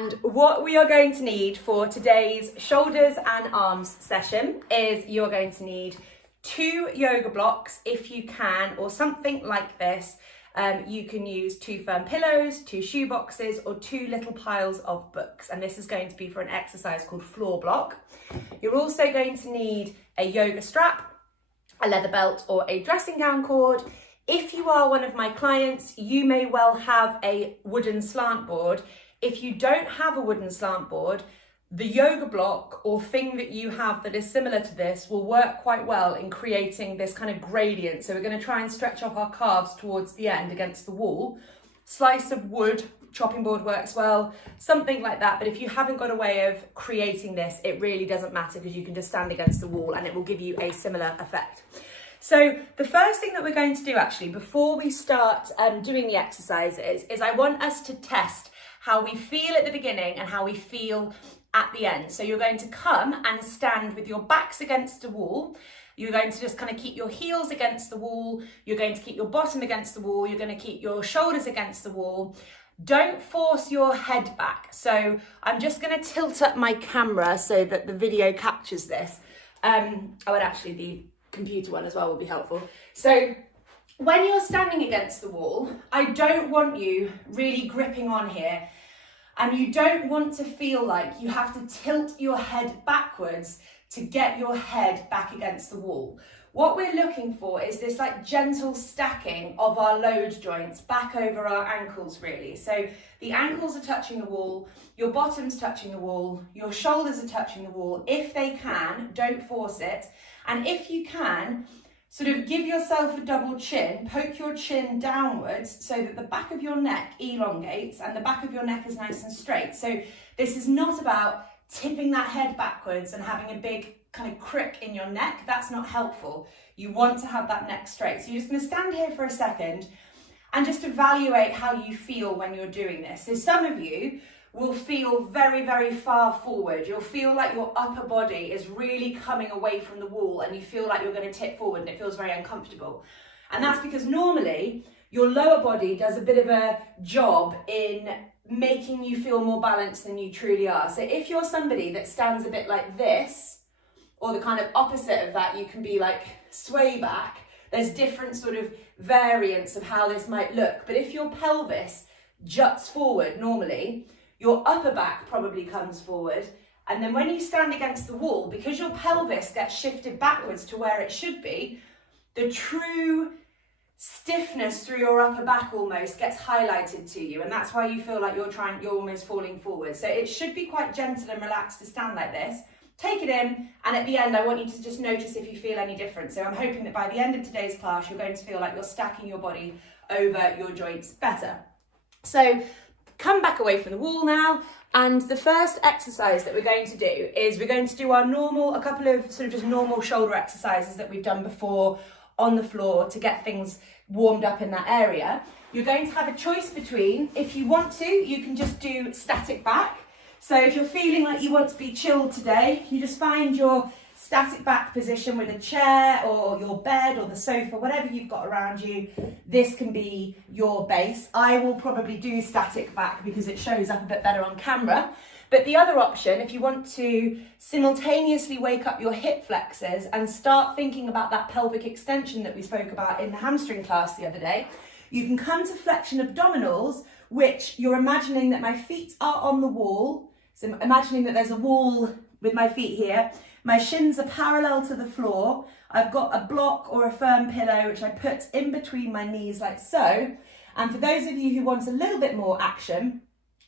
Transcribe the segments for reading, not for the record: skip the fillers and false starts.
And what we are going to need for today's shoulders and arms session is you're going to need 2 yoga blocks if you can, or something like this. You can use 2 firm pillows, 2 shoe boxes, or 2 little piles of books. And this is going to be for an exercise called floor block. You're also going to need a yoga strap, a leather belt, or a dressing gown cord. If you are one of my clients, you may well have a wooden slant board. If you don't have a wooden slant board, the yoga block or thing that you have that is similar to this will work quite well in creating this kind of gradient. So we're going to try and stretch off our calves towards the end against the wall. Slice of wood, chopping board works well, something like that. But if you haven't got a way of creating this, it really doesn't matter, because you can just stand against the wall and it will give you a similar effect. So the first thing that we're going to do actually before we start doing the exercises is I want us to test how we feel at the beginning and how we feel at the end. So you're going to come and stand with your backs against the wall. You're going to just kind of keep your heels against the wall. You're going to keep your bottom against the wall. You're going to keep your shoulders against the wall. Don't force your head back. So I'm just going to tilt up my camera so that the video captures this. Actually the computer one as well will be helpful. So when you're standing against the wall, I don't want you really gripping on here, and you don't want to feel like you have to tilt your head backwards to get your head back against the wall. What we're looking for is this like gentle stacking of our load joints back over our ankles really. So the ankles are touching the wall, your bottom's touching the wall, your shoulders are touching the wall. If they can, don't force it. And if you can, sort of give yourself a double chin, poke your chin downwards so that the back of your neck elongates and the back of your neck is nice and straight. So this is not about tipping that head backwards and having a big kind of crick in your neck. That's not helpful. You want to have that neck straight. So you're just going to stand here for a second and just evaluate how you feel when you're doing this. So some of you will feel very, very far forward. You'll feel like your upper body is really coming away from the wall and you feel like you're going to tip forward and it feels very uncomfortable. And that's because normally your lower body does a bit of a job in making you feel more balanced than you truly are. So if you're somebody that stands a bit like this, or the kind of opposite of that, you can be like sway back. There's different sort of variants of how this might look. But if your pelvis juts forward normally, your upper back probably comes forward. And then when you stand against the wall, because your pelvis gets shifted backwards to where it should be, the true stiffness through your upper back almost gets highlighted to you. And that's why you feel like you're almost falling forward. So it should be quite gentle and relaxed to stand like this. Take it in, and at the end, I want you to just notice if you feel any different. So I'm hoping that by the end of today's class, you're going to feel like you're stacking your body over your joints better. So come back away from the wall now, and the first exercise that we're going to do is we're going to do our a couple of sort of just normal shoulder exercises that we've done before on the floor to get things warmed up in that area. You're going to have a choice between, if you want to, you can just do static back. So if you're feeling like you want to be chilled today, you just find your static back position with a chair or your bed or the sofa, whatever you've got around you. This can be your base. I will probably do static back because it shows up a bit better on camera. But the other option, if you want to simultaneously wake up your hip flexors and start thinking about that pelvic extension that we spoke about in the hamstring class the other day, you can come to flexion abdominals, which you're imagining that my feet are on the wall. So imagining that there's a wall with my feet here. My shins are parallel to the floor. I've got a block or a firm pillow, which I put in between my knees like so. And for those of you who want a little bit more action,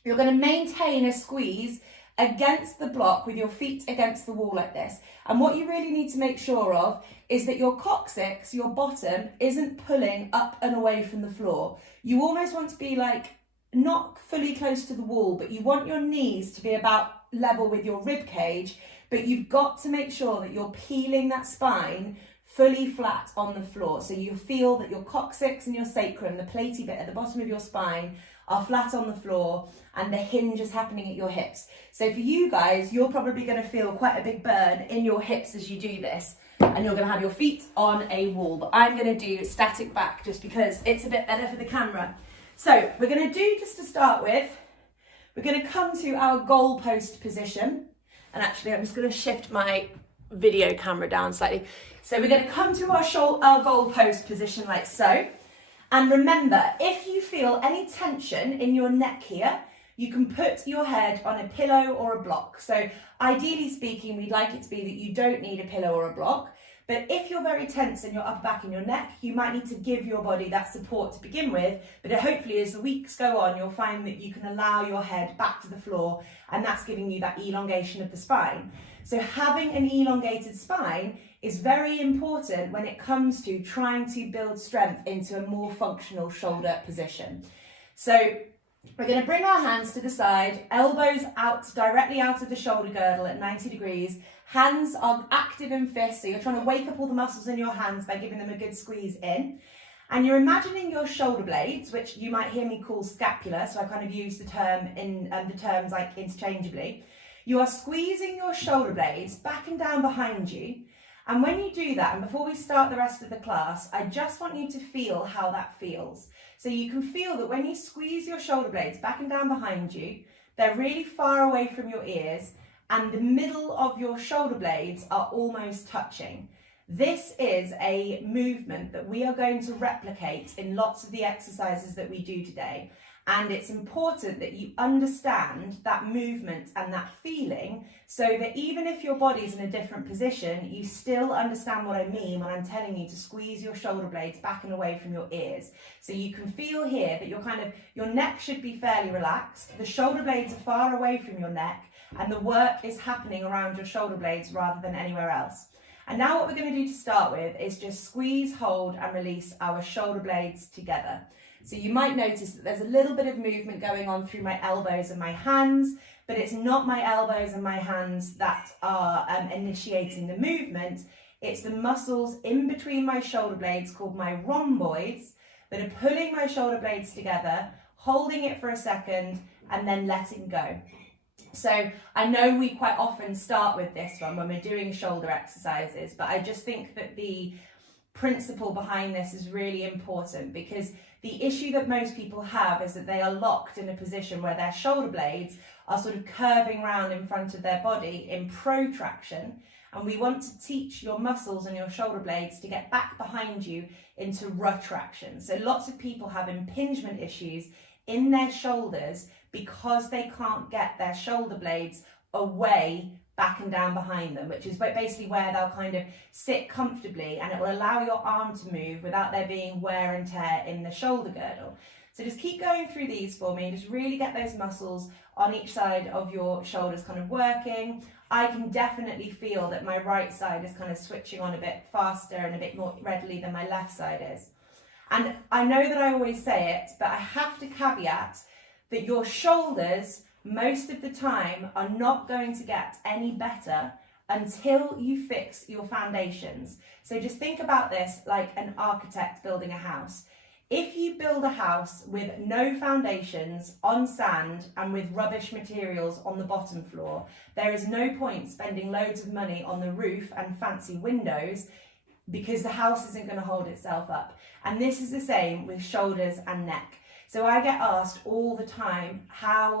you're going to maintain a squeeze against the block with your feet against the wall like this. And what you really need to make sure of is that your coccyx, your bottom, isn't pulling up and away from the floor. You almost want to be like not fully close to the wall, but you want your knees to be about level with your rib cage, but you've got to make sure that you're peeling that spine fully flat on the floor. So you feel that your coccyx and your sacrum, the platy bit at the bottom of your spine, are flat on the floor and the hinge is happening at your hips. So for you guys, you're probably going to feel quite a big burn in your hips as you do this, and you're going to have your feet on a wall. But I'm going to do static back just because it's a bit better for the camera. So we're going to do, just to start with, We're going to come to our goalpost position. And actually, I'm just going to shift my video camera down slightly. So we're going to come to our goalpost position like so. And remember, if you feel any tension in your neck here, you can put your head on a pillow or a block. So ideally speaking, we'd like it to be that you don't need a pillow or a block. But if you're very tense in your upper back and your neck, you might need to give your body that support to begin with. But hopefully as the weeks go on, you'll find that you can allow your head back to the floor, and that's giving you that elongation of the spine. So having an elongated spine is very important when it comes to trying to build strength into a more functional shoulder position. So we're going to bring our hands to the side, elbows out, directly out of the shoulder girdle at 90 degrees. Hands are active in fists, so you're trying to wake up all the muscles in your hands by giving them a good squeeze in. And you're imagining your shoulder blades, which you might hear me call scapula, so I kind of use the term in the terms like interchangeably. You are squeezing your shoulder blades back and down behind you. And when you do that, and before we start the rest of the class, I just want you to feel how that feels. So you can feel that when you squeeze your shoulder blades back and down behind you, they're really far away from your ears, and the middle of your shoulder blades are almost touching. This is a movement that we are going to replicate in lots of the exercises that we do today. And it's important that you understand that movement and that feeling, so that even if your body's in a different position, you still understand what I mean when I'm telling you to squeeze your shoulder blades back and away from your ears. So you can feel here that your neck should be fairly relaxed, the shoulder blades are far away from your neck, and the work is happening around your shoulder blades rather than anywhere else. And now what we're going to do to start with is just squeeze, hold and release our shoulder blades together. So you might notice that there's a little bit of movement going on through my elbows and my hands, but it's not my elbows and my hands that are initiating the movement. It's the muscles in between my shoulder blades, called my rhomboids, that are pulling my shoulder blades together, holding it for a second and then letting go. So I know we quite often start with this one when we're doing shoulder exercises, but I just think that the principle behind this is really important, because the issue that most people have is that they are locked in a position where their shoulder blades are sort of curving round in front of their body in protraction. And we want to teach your muscles and your shoulder blades to get back behind you into retraction. So lots of people have impingement issues in their shoulders because they can't get their shoulder blades away back and down behind them, which is basically where they'll kind of sit comfortably, and it will allow your arm to move without there being wear and tear in the shoulder girdle. So just keep going through these for me, just really get those muscles on each side of your shoulders kind of working. I can definitely feel that my right side is kind of switching on a bit faster and a bit more readily than my left side is. And I know that I always say it, but I have to caveat that your shoulders most of the time are not going to get any better until you fix your foundations. So just think about this like an architect building a house. If you build a house with no foundations, on sand and with rubbish materials on the bottom floor, there is no point spending loads of money on the roof and fancy windows, because the house isn't going to hold itself up. And this is the same with shoulders and neck. So I get asked all the time, how